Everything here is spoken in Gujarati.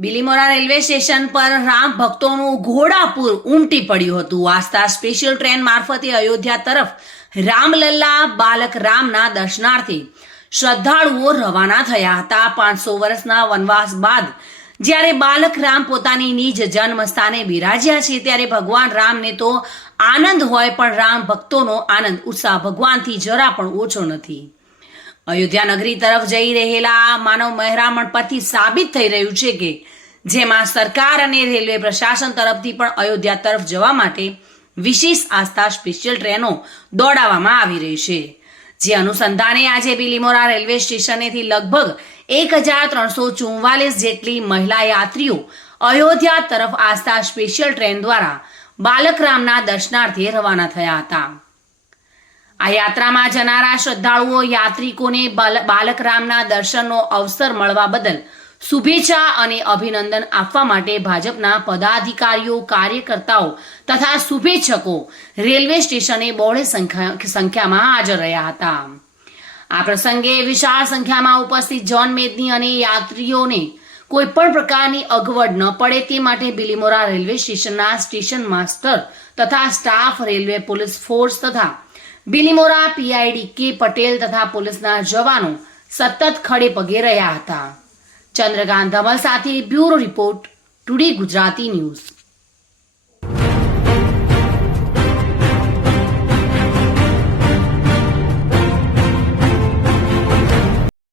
બિલીમોરા રેલવે સ્ટેશન પર રામ ભક્તોનું ઘોડાપૂર ઉમટી પડ્યું હતું. આસ્થા સ્પેશિયલ ટ્રેન મારફતે અયોધ્યા તરફ રામલલ્લા બાલક રામના દર્શનાર્થે શ્રદ્ધાળુઓ રવાના થયા હતા. 500 વર્ષના વનવાસ બાદ જ્યારે બાલક રામ પોતાની નિજ જન્મ સ્થાને બિરાજ્યા છે ત્યારે ભગવાન રામને તો આનંદ હોય, પણ રામ ભક્તોનો આનંદ ઉત્સાહ ભગવાનથી જરા પણ ઓછો નથી. અયોધ્યા નગરી તરફ જઈ રહેલા માનવ મહેરામણ પરથી સાબિત થઈ રહ્યું છે કે જેમાં સરકાર અને રેલવે પ્રશાસન તરફથી પણ અયોધ્યા તરફ જવા માટે વિશેષ આસ્થા સ્પેશિયલ ટ્રેનો દોડાવવામાં આવી રહી છે. જે અનુસંધાને આજે બિલીમોરા રેલવે સ્ટેશનેથી લગભગ 1344 જેટલી મહિલા યાત્રીઓ અયોધ્યા તરફ આસ્થા સ્પેશિયલ ટ્રેન દ્વારા બાલક રામના દર્શનાર્થે રવાના થયા હતા. આ યાત્રામાં જનારા શ્રદ્ધાળુઓ યાત્રિકોને બાલક રામના દર્શનનો અવસર મળવા બદલ શુભેચ્છા અને અભિનંદન આપવા માટે ભાજપના પદાધિકારીઓ, કાર્યકર્તાઓ તથા શુભેચ્છકો રેલવે સ્ટેશને બહોળી સંખ્યામાં હાજર રહ્યા હતા. આ પ્રસંગે વિશાળ સંખ્યામાં ઉપસ્થિત જોન મેદની અને યાત્રીઓને કોઈ પણ પ્રકારની અગવડ ન પડે તે માટે બિલીમોરા રેલવે સ્ટેશનના સ્ટેશન માસ્ટર તથા સ્ટાફ, રેલવે પોલીસ ફોર્સ તથા બિલીમોરા પીઆઈડી કે પટેલ તથા પોલીસના જવાનો સતત ખડે પગે રહ્યા હતા. ચંદ્રકાંત ધવલ સાથે bureau report, today Gujarati news.